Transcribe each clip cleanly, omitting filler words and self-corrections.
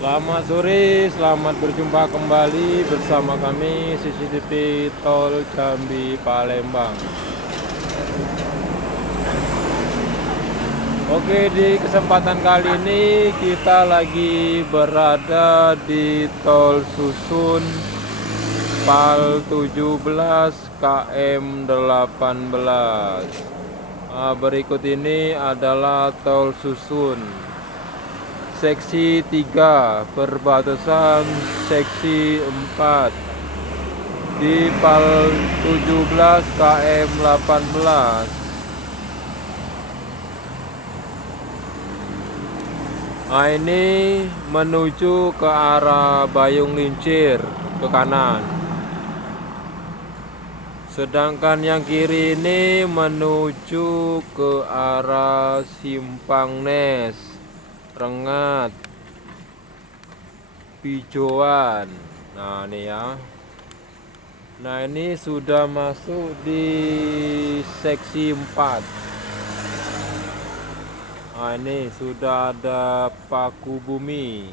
Selamat sore, selamat berjumpa kembali bersama kami CCTV Tol Jambi Palembang. Oke, di kesempatan kali ini kita lagi berada di Tol Susun Pal 17 KM 18. Berikut ini adalah Tol Susun Seksi 3 perbatasan Seksi 4 di Pal 17 KM 18. Ini menuju ke arah Bayung Lincir ke kanan. Sedangkan yang kiri ini menuju ke arah Simpang Nes, Rengat, Pijoan. Nah ini ya. Nah ini sudah masuk di seksi 4. Nah ini sudah ada paku bumi.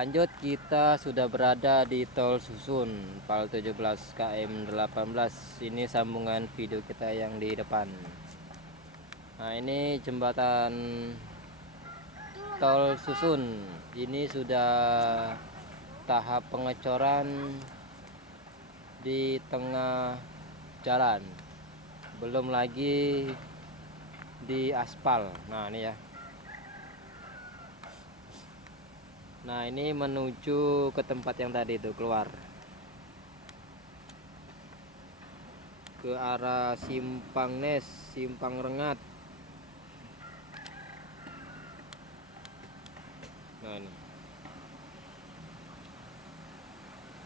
Lanjut, kita sudah berada di Tol Susun Pal 17 KM 18. Ini sambungan video kita yang di depan. Nah ini jembatan Tol Susun. Ini sudah tahap pengecoran di tengah jalan, belum lagi di aspal. Nah ini ya. Nah ini menuju ke tempat yang tadi itu, keluar ke arah Simpang Nes, Simpang Rengat. Nah ini.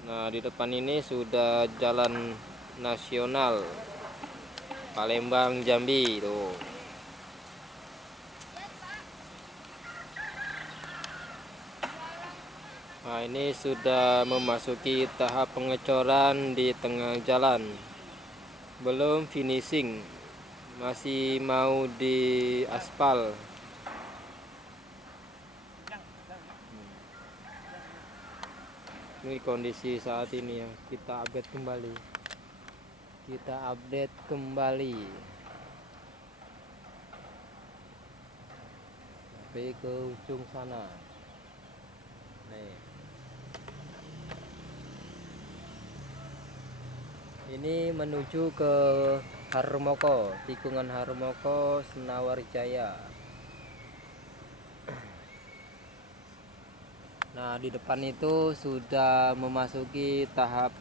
Nah di depan ini sudah jalan nasional Palembang Jambi tuh. Nah ini sudah memasuki tahap pengecoran di tengah jalan, belum finishing, masih mau di aspal. Ini kondisi saat ini ya, kita update kembali sampai ke ujung sana nih. Ini menuju ke Harmoko, tikungan Harmoko, Senawar Jaya. Nah di depan itu sudah memasuki tahap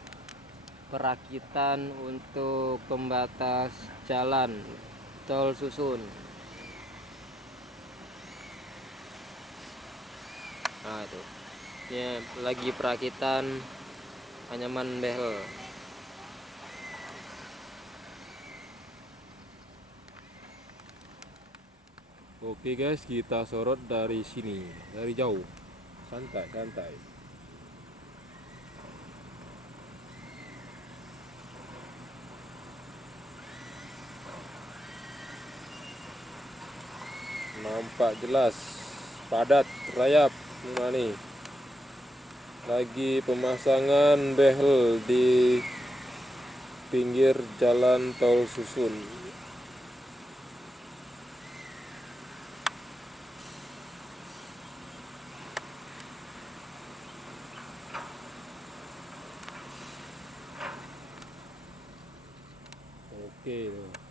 perakitan untuk pembatas jalan Tol Susun. Nah itu ini lagi perakitan Anyaman Behel. Oke guys, kita sorot dari sini, dari jauh, santai. Nampak jelas, padat, rayap. Nah nih, lagi pemasangan behel di pinggir jalan Tol Susun. Oke tuh.